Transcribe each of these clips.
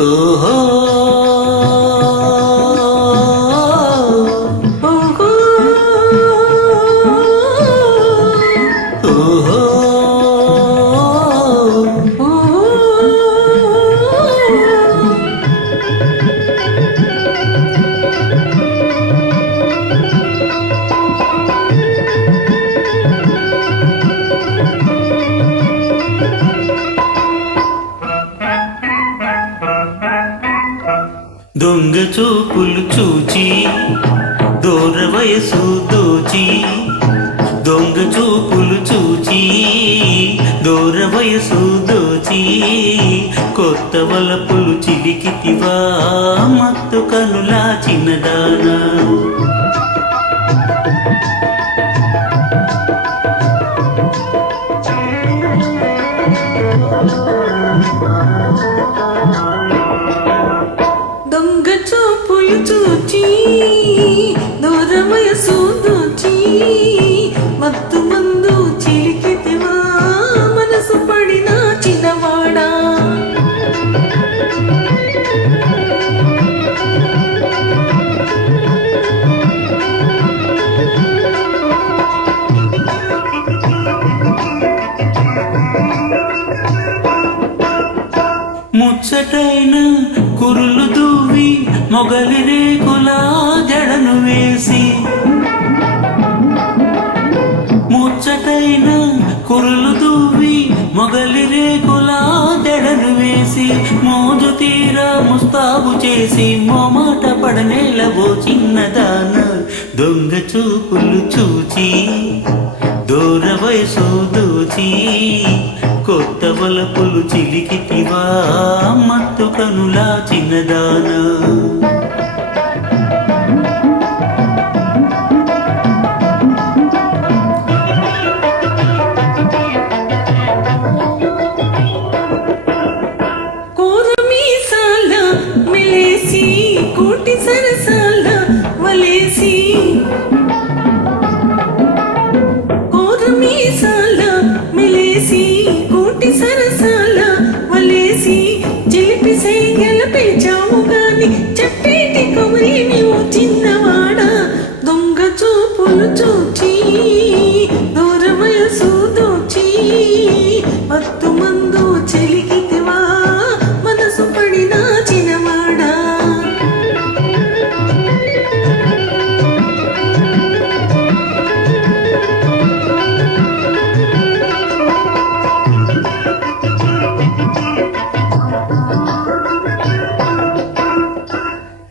ఓహో దొంగ చూపులు చూచి దూర వయసు దోచి దొంగ చూపులు చూచి దూర వయసు దోచి కొత్త వలపులు చిలికితివా మత్తు కనులా చిన్నదానా దొంగ చూపులు చూచి దూర వయసు దోచి మత్తు మందు చిలికితివా మనసు పడిన చిన్నవాడా ముచ్చటైన కురులు దువ్వి మొగలి రేకుల జడను వేసి ముచ్చటైన కురులు దువ్వి మొగలి రేకుల జడను వేసి మోజు తీరా ముస్తాబు చేసి మోమాట పడనేలవో చిన్నదాన దొంగ చూపులు చూచి దూర వయసు దోచి కొత్త వలపులు చిలికితివా మత్తు కనులా చిన్నదానా కోరమీసాల మెలేసి కోటి సరసాల వలేసి కోరమీసాల మెలేసి కోటి సరసాల వలేసి చిలిపి సైగల పిలిచావు గాని చెప్పేటి కవరి నీవు చిన్నవాడా దొంగ చూపులు చూచి దూర వయసు దోచి మత్తు మందు చెలికితివా మనసు పడిన చిన్నవాడా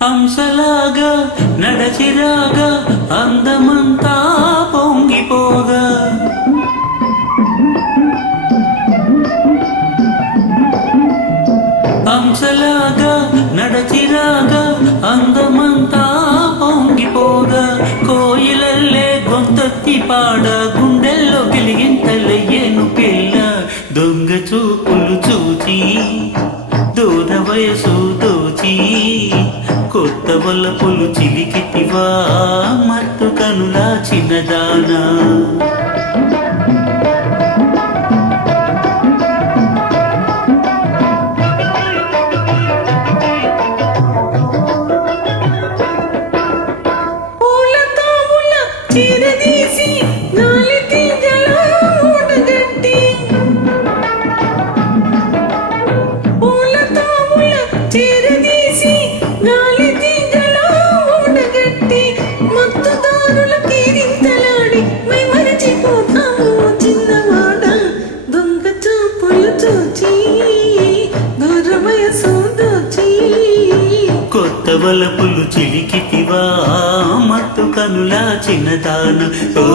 హంసలాగా నడచిరాగా అందమంతా పొంగిపోగా హంసలాగా నడచిరాగా అందమంతా పొంగిపోగా కోయిలల్లే గొంతెత్తి పాడ గుండెల్లో గిలిగింతలయ్యేను పిల్ల దొంగ చూపులు చూచి దూర వయసు దోచి కొత్త వలపులు చిలికితివా మత్తు కనులా చిన్నదానా పూలతో ఉన్న చీరదీసి గాలి తీగలో ఊడగట్టి పూలతో ఉన్న చీరదీసి గాలి తీగలో ఊడగట్టి మత్తుదారుల కేరింతలాడి మై మరచిపోతాము చిన్నవాడా దొంగ చూపులు చూచి దూర వయసు దోచి కొత్త వలపులు చిలికితివా మత్తు కనులా చిన్నదాన ఓ